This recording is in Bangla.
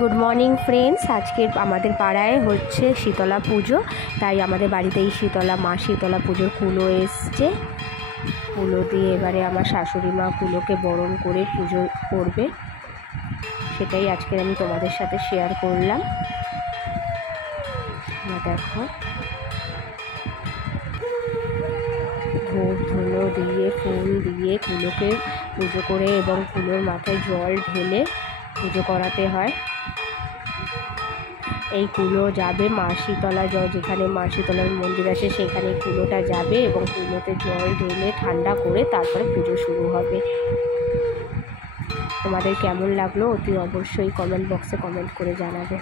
Good morning friends. আজকে আমাদের পাড়ায় হচ্ছে শীতলা পুজো, তাই আমাদের বাড়িতেই মা শীতলা পুজোর কুলো এসছে। কুলো দিয়ে এবারে আমার শাশুড়ি মা কুলোকে বরণ করে পুজো করবে, সেটাই আজকে আমি তোমাদের সাথে শেয়ার করলাম। দেখো, ধূপ ধুলো দিয়ে ফুল দিয়ে কুলোকে পুজো করে এবং কুলোর মাথায় জল ঢেলে পুজো করাতে হয়। এই কুলো যাবে মা শীতলা যেখানে মা শীতলার মন্দির আছে সেখানে কুলোটা যাবে এবং কুলোতে জল ঢেলে ঠান্ডা করে তারপরে পুজো শুরু হবে। তোমাদের কেমন লাগলো অতি অবশ্যই কমেন্ট বক্সে কমেন্ট করে জানাবে।